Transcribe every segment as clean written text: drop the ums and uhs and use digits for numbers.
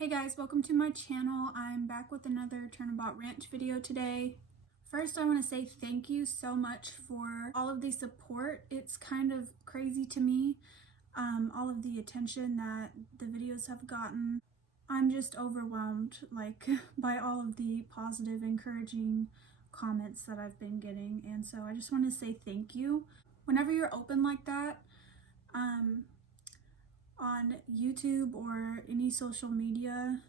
Hey guys, welcome to my channel. I'm back with another Turnabout Ranch video today. First, I want to say thank you so much for all of the support. It's kind of crazy to me, all of the attention that the videos have gotten. I'm just overwhelmed by all of the positive, encouraging comments that I've been getting, and so I just want to say thank you. Whenever you're open like that, on YouTube or any social media,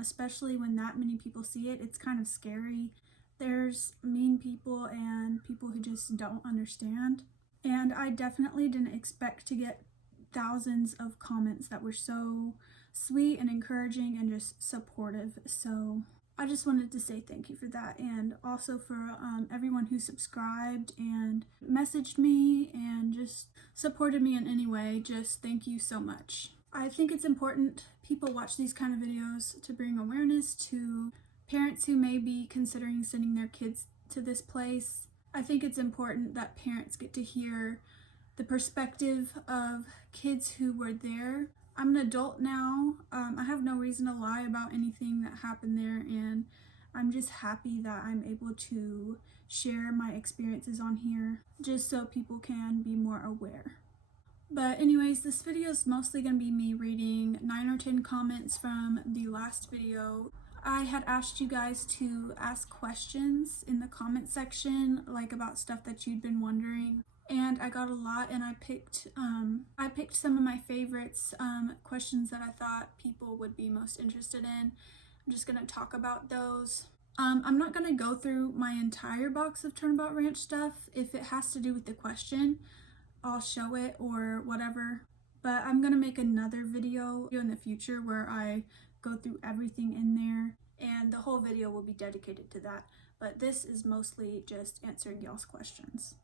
especially when that many people see it, it's kind of scary. There's mean people and people who just don't understand. And I definitely didn't expect to get thousands of comments that were so sweet and encouraging and just supportive. So I just wanted to say thank you for that, and also for everyone who subscribed and messaged me and just supported me in any way. Just thank you so much. I think it's important people watch these kind of videos to bring awareness to parents who may be considering sending their kids to this place. I think it's important that parents get to hear the perspective of kids who were there. I'm an adult now. I have no reason to lie about anything that happened there, and I'm just happy that I'm able to share my experiences on here just so people can be more aware. But anyways, this video is mostly going to be me reading 9 or 10 comments from the last video. I had asked you guys to ask questions in the comment section, about stuff that you'd been wondering. And I got a lot, and I picked some of my favorites, questions that I thought people would be most interested in. I'm just gonna talk about those. I'm not gonna go through my entire box of Turnabout Ranch stuff. If it has to do with the question, I'll show it or whatever. But I'm gonna make another video in the future where I go through everything in there, and the whole video will be dedicated to that. But this is mostly just answering y'all's questions.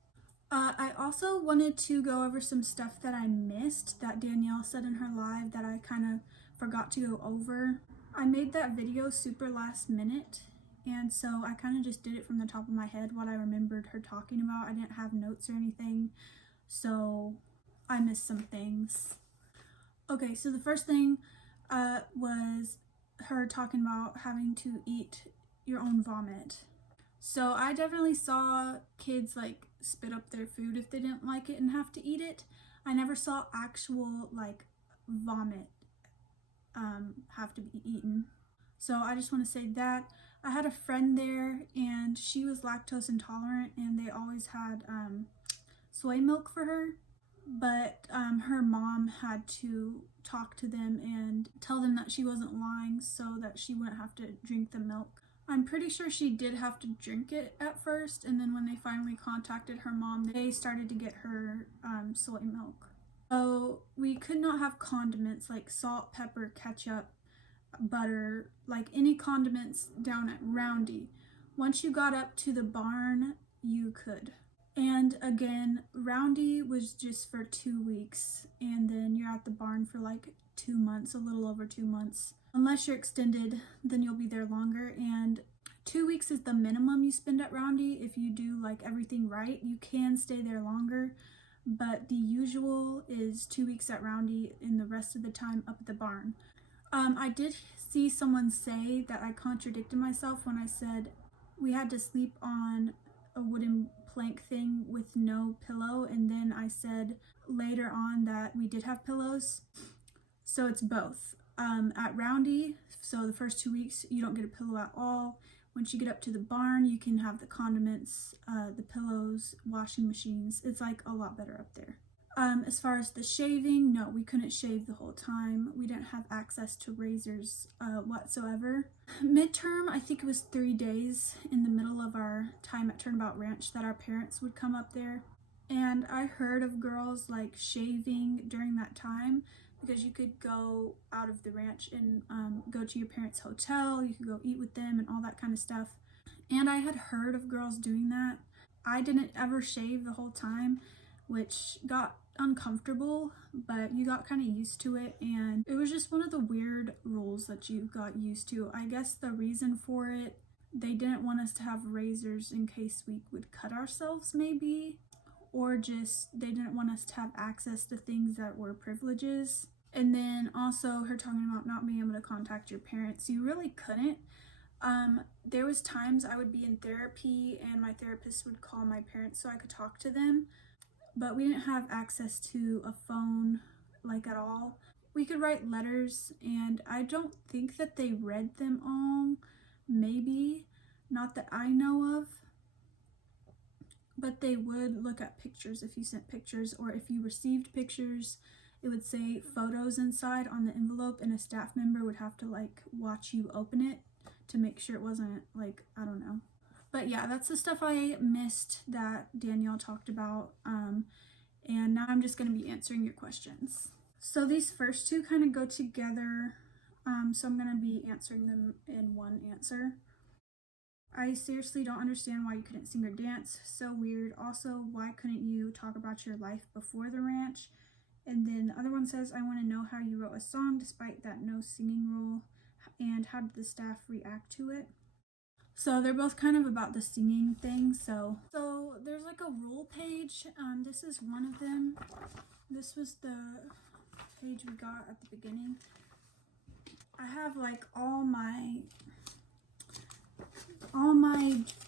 I also wanted to go over some stuff that I missed that Danielle said in her live that I kind of forgot to go over. I made that video super last minute, and so I kind of just did it from the top of my head, what I remembered her talking about. I didn't have notes or anything, so I missed some things. Okay, so the first thing was her talking about having to eat your own vomit. So I definitely saw kids spit up their food if they didn't like it and have to eat it. I never saw actual vomit have to be eaten. So I just want to say that. I had a friend there, and she was lactose intolerant, and they always had soy milk for her, but her mom had to talk to them and tell them that she wasn't lying so that she wouldn't have to drink the milk. I'm pretty sure she did have to drink it at first, and then when they finally contacted her mom, they started to get her soy milk. So we could not have condiments like salt, pepper, ketchup, butter, any condiments down at Roundy. Once you got up to the barn, you could. And again, Roundy was just for 2 weeks, and then you're at the barn for 2 months, a little over 2 months. Unless you're extended, then you'll be there longer, and 2 weeks is the minimum you spend at Roundy. If you do everything right, you can stay there longer, but the usual is 2 weeks at Roundy and the rest of the time up at the barn. I did see someone say that I contradicted myself when I said we had to sleep on a wooden plank thing with no pillow, and then I said later on that we did have pillows. So it's both. At Roundy, so the first 2 weeks, you don't get a pillow at all. Once you get up to the barn, you can have the condiments, the pillows, washing machines. It's a lot better up there. As far as the shaving, no, we couldn't shave the whole time. We didn't have access to razors whatsoever. Midterm, I think it was 3 days in the middle of our time at Turnabout Ranch that our parents would come up there. And I heard of girls shaving during that time, because you could go out of the ranch and go to your parents' hotel, you could go eat with them and all that kind of stuff. And I had heard of girls doing that. I didn't ever shave the whole time, which got uncomfortable, but you got kind of used to it, and it was just one of the weird rules that you got used to. I guess the reason for it, they didn't want us to have razors in case we would cut ourselves maybe, or just they didn't want us to have access to things that were privileges. And then also her talking about not being able to contact your parents. You really couldn't. There was times I would be in therapy and my therapist would call my parents so I could talk to them, but we didn't have access to a phone like at all. We could write letters, and I don't think that they read them all. Maybe, not that I know of, but they would look at pictures if you sent pictures, or if you received pictures, it would say photos inside on the envelope, and a staff member would have to like watch you open it to make sure it wasn't like, I don't know. But yeah, that's the stuff I missed that Danielle talked about. And now I'm just going to be answering your questions. So these first two kind of go together. So I'm going to be answering them in one answer. I seriously don't understand why you couldn't sing or dance. So weird. Also, why couldn't you talk about your life before the ranch? And then the other one says, I want to know how you wrote a song despite that no singing rule, and how did the staff react to it? So they're both kind of about the singing thing. So there's like a rule page. This is one of them. This was the page we got at the beginning. I have like all my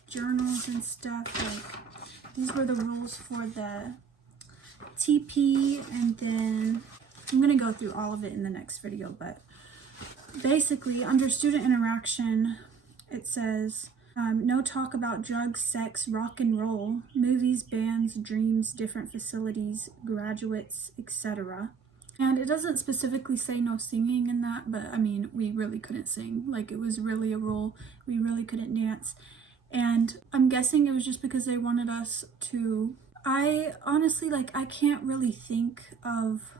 journals and stuff. Like these were the rules for the TP, and then I'm gonna go through all of it in the next video, but basically under student interaction, it says no talk about drugs, sex, rock and roll, movies, bands, dreams, different facilities, graduates, etc. And it doesn't specifically say no singing in that, but I mean, we really couldn't sing. Like, it was really a rule. We really couldn't dance. And I'm guessing it was just because they wanted us to... I honestly, like, I can't really think of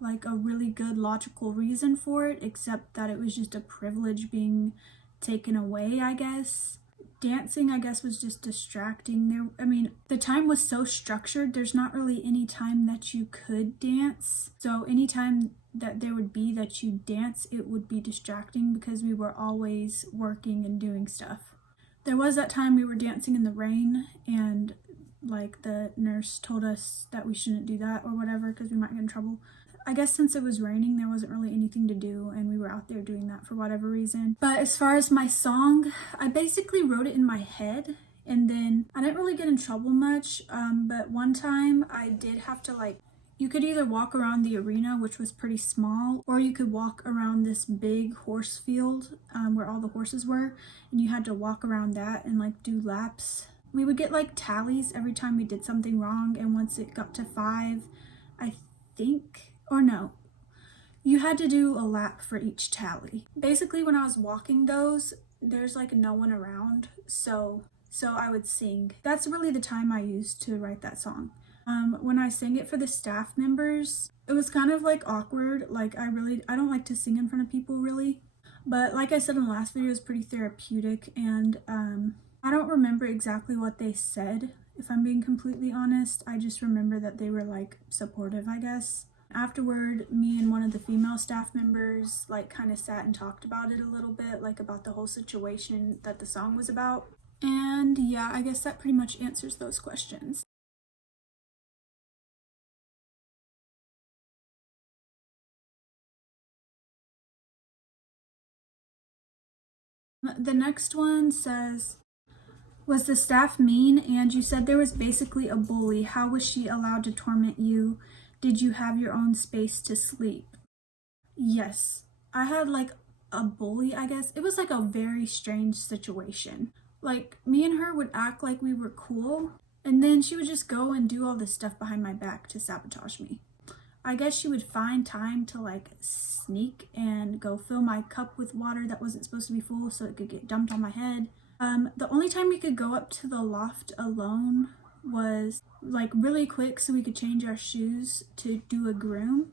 like a really good logical reason for it, except that it was just a privilege being taken away, I guess. Dancing, I guess, was just distracting. I mean, the time was so structured, there's not really any time that you could dance. So any time that there would be that you dance, it would be distracting because we were always working and doing stuff. There was that time we were dancing in the rain, and like the nurse told us that we shouldn't do that or whatever because we might get in trouble. I guess since it was raining, there wasn't really anything to do, and we were out there doing that for whatever reason. But as far as my song, I basically wrote it in my head, and then I didn't really get in trouble much, but one time I did have to, like, you could either walk around the arena, which was pretty small, or you could walk around this big horse field where all the horses were, and you had to walk around that and like do laps. We would get like tallies every time we did something wrong, and once it got to 5, I think, or no, you had to do a lap for each tally. Basically, when I was walking those, there's like no one around, so I would sing. That's really the time I used to write that song. When I sang it for the staff members, it was kind of like awkward. Like, I don't like to sing in front of people really, but like I said in the last video, it was pretty therapeutic, and I don't remember exactly what they said, if I'm being completely honest. I just remember that they were like supportive, I guess. Afterward, me and one of the female staff members like kind of sat and talked about it a little bit, like about the whole situation that the song was about. And yeah, I guess that pretty much answers those questions. The next one says, was the staff mean? And you said there was basically a bully. How was she allowed to torment you? Did you have your own space to sleep? Yes, I had like a bully, I guess. It was like a very strange situation. Like, me and her would act like we were cool, and then she would just go and do all this stuff behind my back to sabotage me. I guess she would find time to like sneak and go fill my cup with water that wasn't supposed to be full so it could get dumped on my head. The only time we could go up to the loft alone was like really quick so we could change our shoes to do a groom.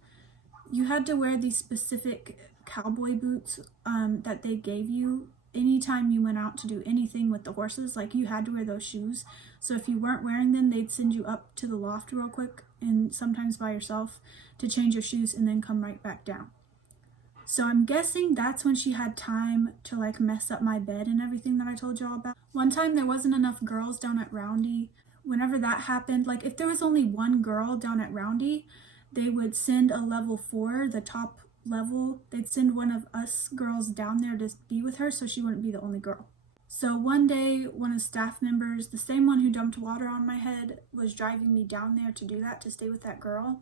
You had to wear these specific cowboy boots that they gave you anytime you went out to do anything with the horses. Like, you had to wear those shoes. So if you weren't wearing them, they'd send you up to the loft real quick, and sometimes by yourself, to change your shoes and then come right back down. So I'm guessing that's when she had time to like mess up my bed and everything that I told y'all about. One time there wasn't enough girls down at Roundy. Whenever that happened, like if there was only one girl down at Roundy, they would send a level 4, the top level, they'd send one of us girls down there to be with her so she wouldn't be the only girl. So one day, one of the staff members, the same one who dumped water on my head, was driving me down there to do that, to stay with that girl.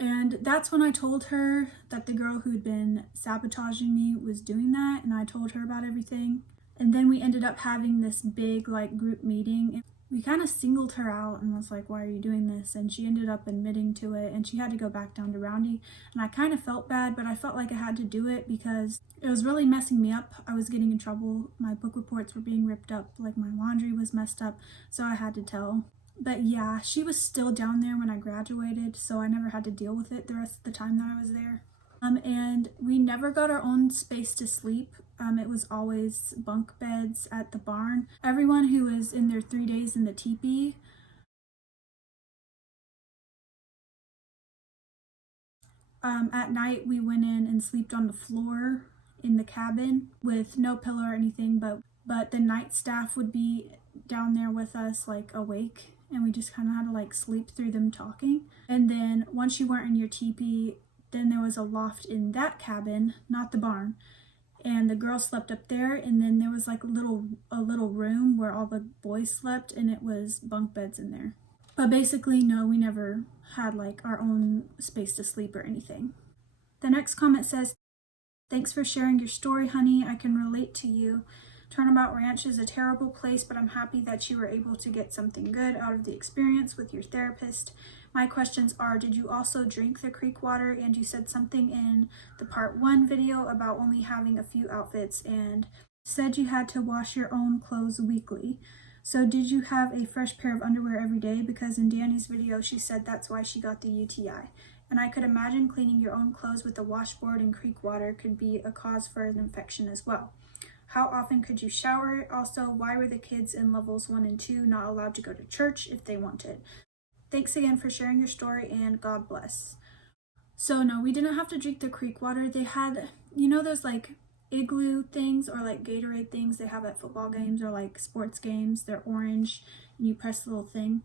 And that's when I told her that the girl who had been sabotaging me was doing that, and I told her about everything. And then we ended up having this big like group meeting, and we kind of singled her out and was like, why are you doing this? And she ended up admitting to it, and she had to go back down to Roundy. And I kind of felt bad, but I felt like I had to do it because it was really messing me up. I was getting in trouble. My book reports were being ripped up, like my laundry was messed up, so I had to tell. But yeah, she was still down there when I graduated, so I never had to deal with it the rest of the time that I was there. And we never got our own space to sleep. It was always bunk beds at the barn. Everyone who was in their 3 days in the teepee, at night we went in and slept on the floor in the cabin with no pillow or anything, but the night staff would be down there with us, like awake, and we just kind of had to like sleep through them talking. And then once you weren't in your teepee, then there was a loft in that cabin, not the barn, and the girls slept up there. And then there was like a little room where all the boys slept, and it was bunk beds in there. But basically, no, we never had like our own space to sleep or anything. The next comment says, thanks for sharing your story, honey. I can relate to you. Turnabout Ranch is a terrible place, but I'm happy that you were able to get something good out of the experience with your therapist. My questions are, did you also drink the creek water? And you said something in the part 1 video about only having a few outfits and said you had to wash your own clothes weekly. So did you have a fresh pair of underwear every day? Because in Danny's video, she said that's why she got the UTI. And I could imagine cleaning your own clothes with a washboard and creek water could be a cause for an infection as well. How often could you shower? Also, why were the kids in levels 1 and 2 not allowed to go to church if they wanted? Thanks again for sharing your story, and God bless. So no, we didn't have to drink the creek water. They had, you know, those like igloo things or like Gatorade things they have at football games or like sports games. They're orange and you press the little thing.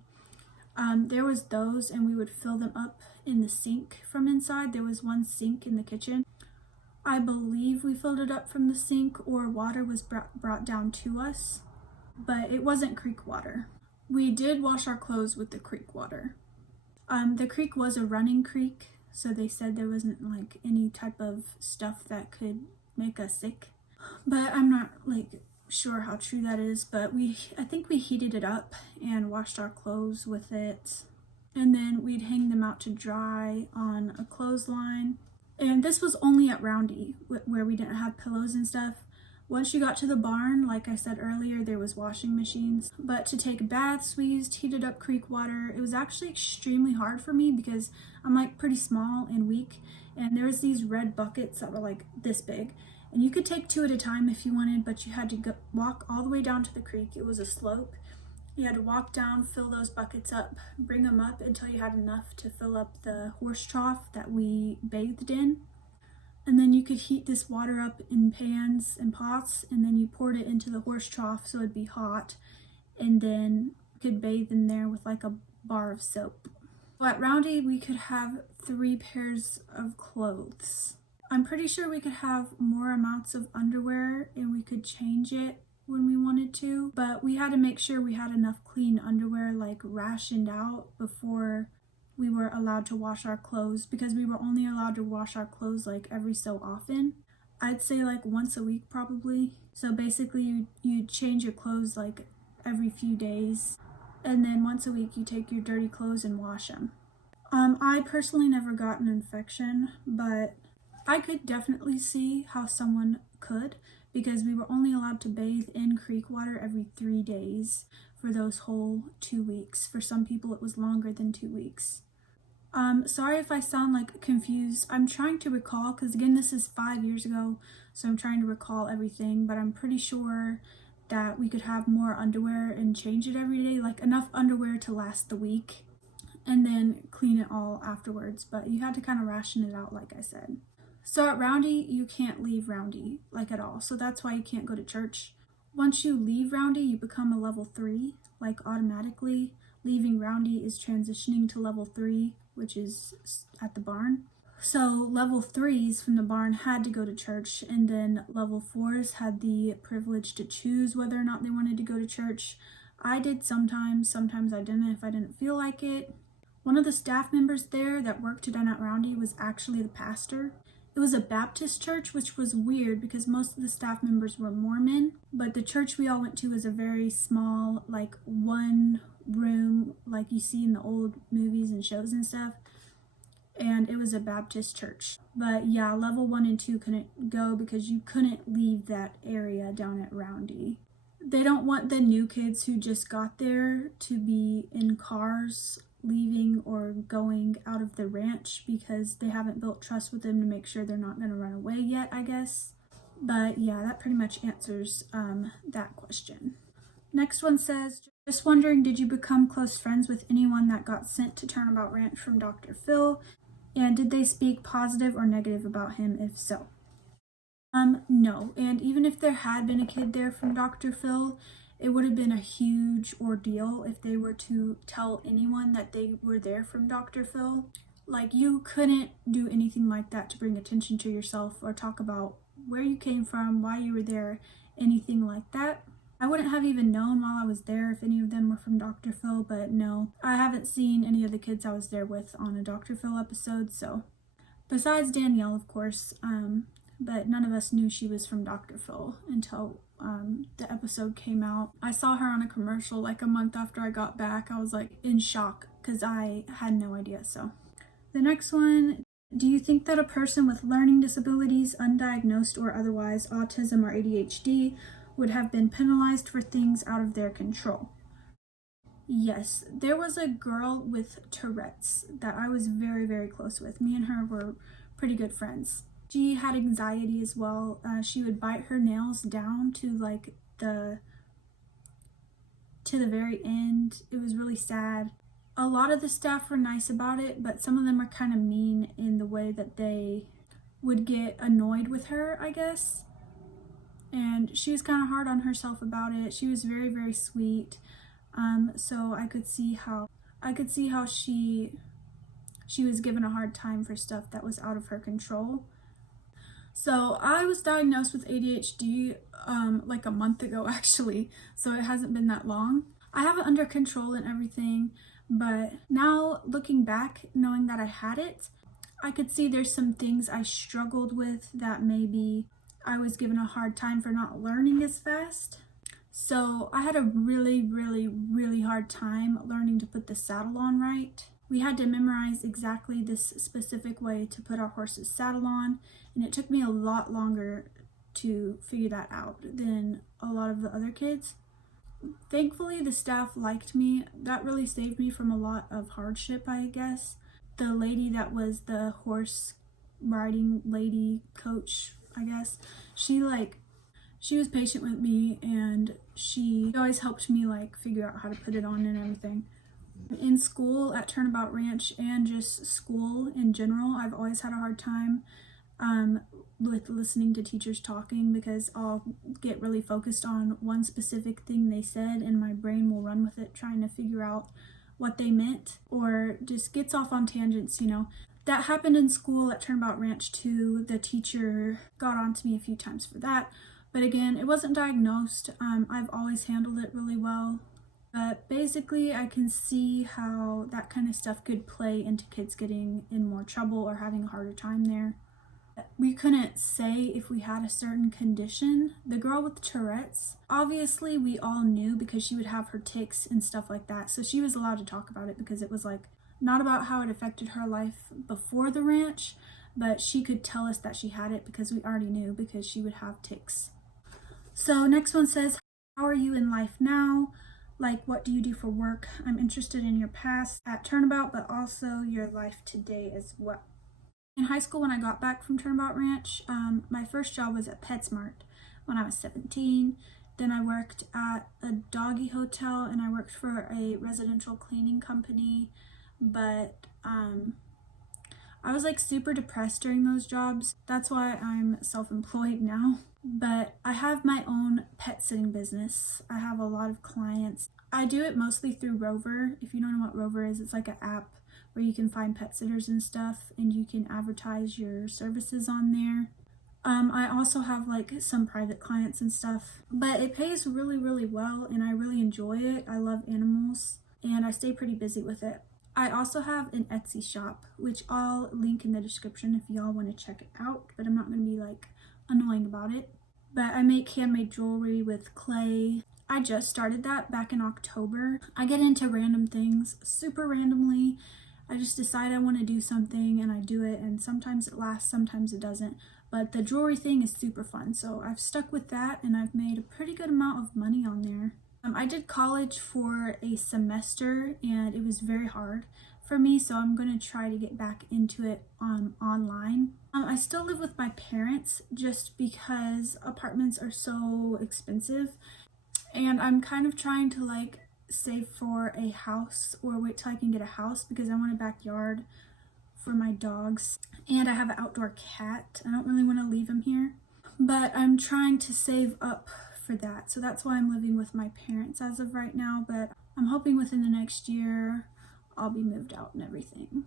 There was those, and we would fill them up in the sink from inside. There was one sink in the kitchen. I believe we filled it up from the sink, or water was brought down to us, but it wasn't creek water. We did wash our clothes with the creek water. The creek was a running creek, so they said there wasn't like any type of stuff that could make us sick. But I'm not like sure how true that is, but I think we heated it up and washed our clothes with it. And then we'd hang them out to dry on a clothesline. And this was only at Roundy, where we didn't have pillows and stuff. Once you got to the barn, like I said earlier, there was washing machines. But to take baths, we used heated up creek water. It was actually extremely hard for me because I'm like pretty small and weak. And there was these red buckets that were like this big. And you could take 2 at a time if you wanted, but you had to walk all the way down to the creek. It was a slope. You had to walk down, fill those buckets up, bring them up until you had enough to fill up the horse trough that we bathed in. And then you could heat this water up in pans and pots, and then you poured it into the horse trough so it'd be hot, and then you could bathe in there with like a bar of soap. So at Roundy, we could have 3 pairs of clothes. I'm pretty sure we could have more amounts of underwear, and we could change it when we wanted to, but we had to make sure we had enough clean underwear like rationed out before we were allowed to wash our clothes, because we were only allowed to wash our clothes like every so often. I'd say like once a week probably. So basically you'd change your clothes like every few days, and then once a week you take your dirty clothes and wash them. I personally never got an infection, but I could definitely see how someone could, because we were only allowed to bathe in creek water every 3 days for those whole 2 weeks. For some people it was longer than 2 weeks. Sorry if I sound like confused. I'm trying to recall, because again, this is 5 years ago, so I'm trying to recall everything, but I'm pretty sure that we could have more underwear and change it every day, like enough underwear to last the week, and then clean it all afterwards. But you had to kind of ration it out, like I said. So at Roundy, you can't leave Roundy, like at all. So that's why you can't go to church. Once you leave Roundy, you become a level 3, like automatically. Leaving Roundy is transitioning to level 3. which is at the barn. So level 3s from the barn had to go to church, and then level 4s had the privilege to choose whether or not they wanted to go to church. I did sometimes I didn't if I didn't feel like it. One of the staff members there that worked down at Roundy was actually the pastor. It was a Baptist church, which was weird because most of the staff members were Mormon, but the church we all went to was a very small, like one room, like you see in the old movies and shows and stuff. And it was a Baptist church. But yeah, level 1 and 2 couldn't go because you couldn't leave that area down at Roundy. They don't want the new kids who just got there to be in cars leaving or going out of the ranch because they haven't built trust with them to make sure they're not going to run away yet, I guess. But yeah, that pretty much answers that question. Next one says, just wondering, did you become close friends with anyone that got sent to Turnabout Ranch from Dr. Phil? And did they speak positive or negative about him, if so? No. And even if there had been a kid there from Dr. Phil, it would have been a huge ordeal if they were to tell anyone that they were there from Dr. Phil. Like, you couldn't do anything like that to bring attention to yourself or talk about where you came from, why you were there, anything like that. I wouldn't have even known while I was there if any of them were from Dr. Phil, but no, I haven't seen any of the kids I was there with on a Dr. Phil episode, so besides Danielle, of course, but none of us knew she was from Dr. Phil until the episode came out. I saw her on a commercial like a month after I got back. I was like in shock because I had no idea. So the next one, do you think that a person with learning disabilities, undiagnosed or otherwise, autism or ADHD, would have been penalized for things out of their control? Yes, there was a girl with Tourette's that I was very, very close with. Me and her were pretty good friends. She had anxiety as well. She would bite her nails down to like the very end. It was really sad. A lot of the staff were nice about it, but some of them are kind of mean in the way that they would get annoyed with her, I guess. And she was kind of hard on herself about it. She was very, very sweet. So I could see how she was given a hard time for stuff that was out of her control. So I was diagnosed with ADHD like a month ago, actually, so it hasn't been that long. I have it under control and everything, but now looking back, knowing that I had it, I could see there's some things I struggled with that maybe I was given a hard time for not learning as fast. So I had a really, really, really hard time learning to put the saddle on right. We had to memorize exactly this specific way to put our horse's saddle on, and it took me a lot longer to figure that out than a lot of the other kids. Thankfully, the staff liked me. That really saved me from a lot of hardship, I guess. The lady that was the horse riding lady coach, I guess, she was patient with me, and she always helped me like figure out how to put it on and everything. In school at Turnabout Ranch and just school in general, I've always had a hard time with listening to teachers talking because I'll get really focused on one specific thing they said and my brain will run with it trying to figure out what they meant, or just gets off on tangents, you know. That happened in school at Turnabout Ranch too. The teacher got on to me a few times for that, but again, it wasn't diagnosed. I've always handled it really well. But basically, I can see how that kind of stuff could play into kids getting in more trouble or having a harder time there. We couldn't say if we had a certain condition. The girl with Tourette's, obviously we all knew because she would have her tics and stuff like that. So she was allowed to talk about it because it was like not about how it affected her life before the ranch, but she could tell us that she had it because we already knew because she would have tics. So next one says, how are you in life now? Like, what do you do for work? I'm interested in your past at Turnabout, but also your life today as well. In high school, when I got back from Turnabout Ranch, my first job was at PetSmart when I was 17. Then I worked at a doggy hotel, and I worked for a residential cleaning company. But I was like super depressed during those jobs. That's why I'm self-employed now. But I have my own pet sitting business. I have a lot of clients. I do it mostly through Rover. If you don't know what Rover is, it's like an app where you can find pet sitters and stuff, and you can advertise your services on there. I also have like some private clients and stuff, but it pays really, really well, and I really enjoy it. I love animals, and I stay pretty busy with it. I also have an Etsy shop, which I'll link in the description if y'all want to check it out, but I'm not going to be like annoying about it. But I make handmade jewelry with clay. I just started that back in October. I get into random things super randomly. I just decide I want to do something and I do it, and sometimes it lasts, sometimes it doesn't. But the jewelry thing is super fun, so I've stuck with that, and I've made a pretty good amount of money on there. I did college for a semester, and it was very hard for me, so I'm going to try to get back into it online. I still live with my parents just because apartments are so expensive, and I'm kind of trying to like save for a house or wait till I can get a house because I want a backyard for my dogs, and I have an outdoor cat. I don't really want to leave him here, but I'm trying to save up for that, so that's why I'm living with my parents as of right now, but I'm hoping within the next year I'll be moved out and everything.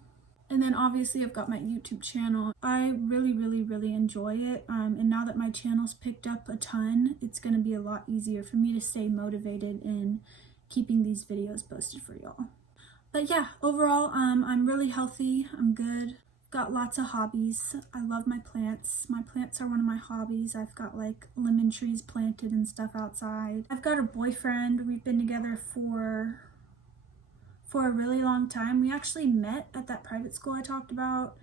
And then obviously I've got my YouTube channel. I really enjoy it, and now that my channel's picked up a ton, it's going to be a lot easier for me to stay motivated in keeping these videos posted for y'all. But yeah, overall, I'm really healthy. I'm good. Got lots of hobbies. I love my plants. My plants are one of my hobbies. I've got like lemon trees planted and stuff outside. I've got a boyfriend. We've been together for a really long time. We actually met at that private school I talked about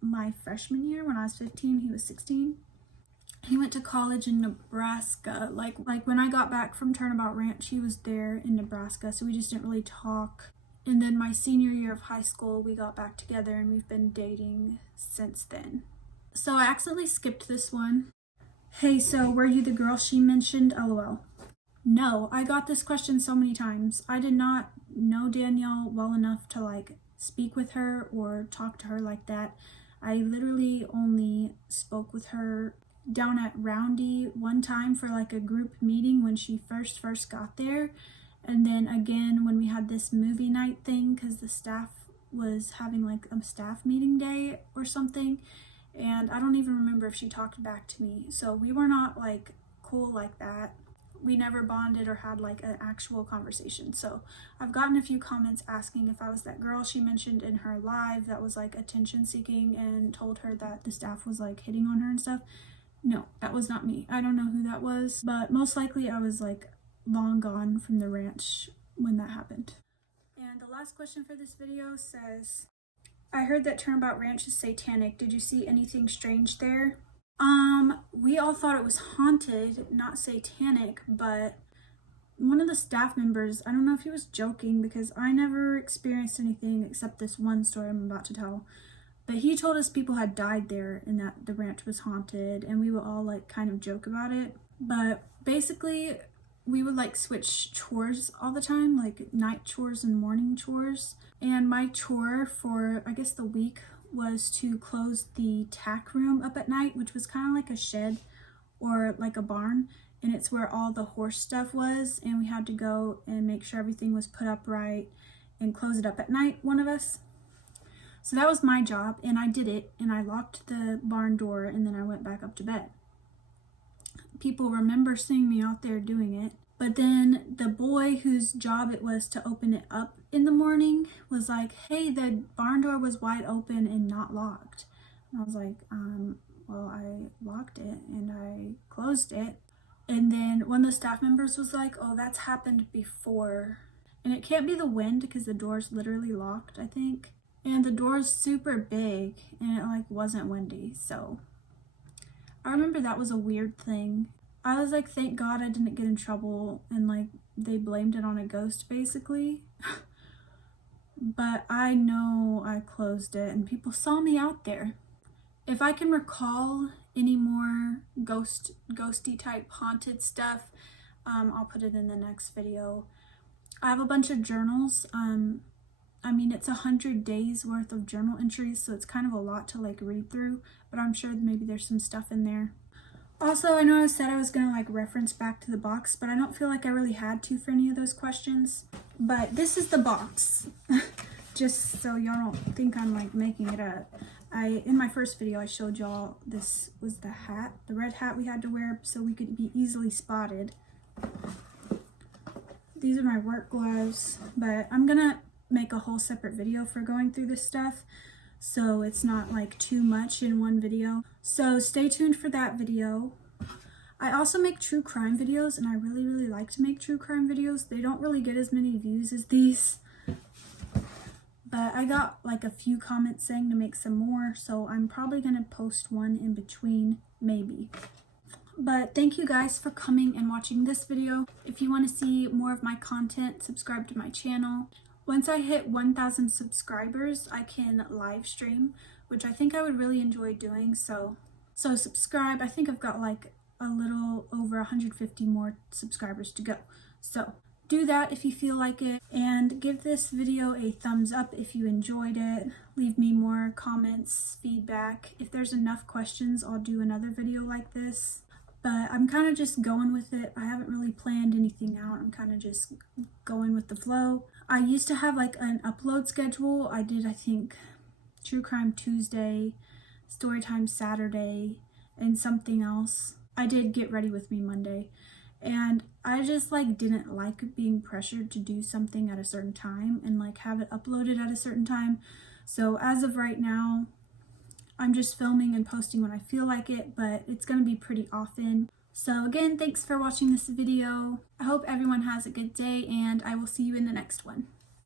my freshman year when I was 15. He was 16. He went to college in Nebraska. Like when I got back from Turnabout Ranch, he was there in Nebraska, so we just didn't really talk. And then my senior year of high school, we got back together, and we've been dating since then. So I accidentally skipped this one. Hey, so were you the girl she mentioned? LOL. No, I got this question so many times. I did not know Danielle well enough to like speak with her or talk to her like that. I literally only spoke with her down at Roundy one time for like a group meeting when she first got there, and then again when we had this movie night thing because the staff was having like a staff meeting day or something, and I don't even remember if she talked back to me. So we were not like cool like that. We never bonded or had like an actual conversation. So I've gotten a few comments asking if I was that girl she mentioned in her live that was like attention seeking and told her that the staff was like hitting on her and stuff. No, that was not me. I don't know who that was, but most likely I was like long gone from the ranch when that happened. And the last question for this video says, I heard that Turnabout Ranch is satanic. Did you see anything strange there? We all thought it was haunted, not satanic, but one of the staff members, I don't know if he was joking because I never experienced anything except this one story I'm about to tell. But he told us people had died there and that the ranch was haunted, and we would all like kind of joke about it. But basically we would like switch chores all the time, like night chores and morning chores. And my chore for I guess the week was to close the tack room up at night, which was kind of like a shed or like a barn, and it's where all the horse stuff was, and we had to go and make sure everything was put up right and close it up at night, one of us. So that was my job, and I did it, and I locked the barn door, and then I went back up to bed. People remember seeing me out there doing it, but then the boy whose job it was to open it up in the morning was like, hey, the barn door was wide open and not locked. And I was like, well, I locked it and I closed it. And then one of the staff members was like, oh, that's happened before. And it can't be the wind because the door's literally locked, I think. And the door's super big and it like wasn't windy. So I remember that was a weird thing. I was like, thank God I didn't get in trouble, and like they blamed it on a ghost basically. But I know I closed it and people saw me out there. If I can recall any more ghosty type haunted stuff, I'll put it in the next video. I have a bunch of journals. I mean, it's 100 days worth of journal entries, so it's kind of a lot to like read through, but I'm sure maybe there's some stuff in there. Also, I know I said I was gonna like reference back to the box, but I don't feel like I really had to for any of those questions. But this is the box. just so y'all don't think I'm like making it up. In my first video I showed y'all this was the hat, the red hat we had to wear so we could be easily spotted. These are my work gloves, but I'm gonna make a whole separate video for going through this stuff, so it's not like too much in one video. So stay tuned for that video. I also make true crime videos, and I really like to make true crime videos. They don't really get as many views as these, but I got like a few comments saying to make some more, so I'm probably gonna post one in between, maybe. But thank you guys for coming and watching this video. If you want to see more of my content, subscribe to my channel. Once I hit 1,000 subscribers, I can live stream, which I think I would really enjoy doing. So subscribe. I think I've got like a little over 150 more subscribers to go. So do that if you feel like it, and give this video a thumbs up if you enjoyed it. Leave me more comments, feedback. If there's enough questions, I'll do another video like this. But I'm kind of just going with it. I haven't really planned anything out. I'm kind of just going with the flow. I used to have like an upload schedule. I did, I think, True Crime Tuesday, Storytime Saturday, and something else. I did Get Ready With Me Monday. And I just like didn't like being pressured to do something at a certain time and like have it uploaded at a certain time. So as of right now, I'm just filming and posting when I feel like it, but it's going to be pretty often. So again, thanks for watching this video. I hope everyone has a good day, and I will see you in the next one.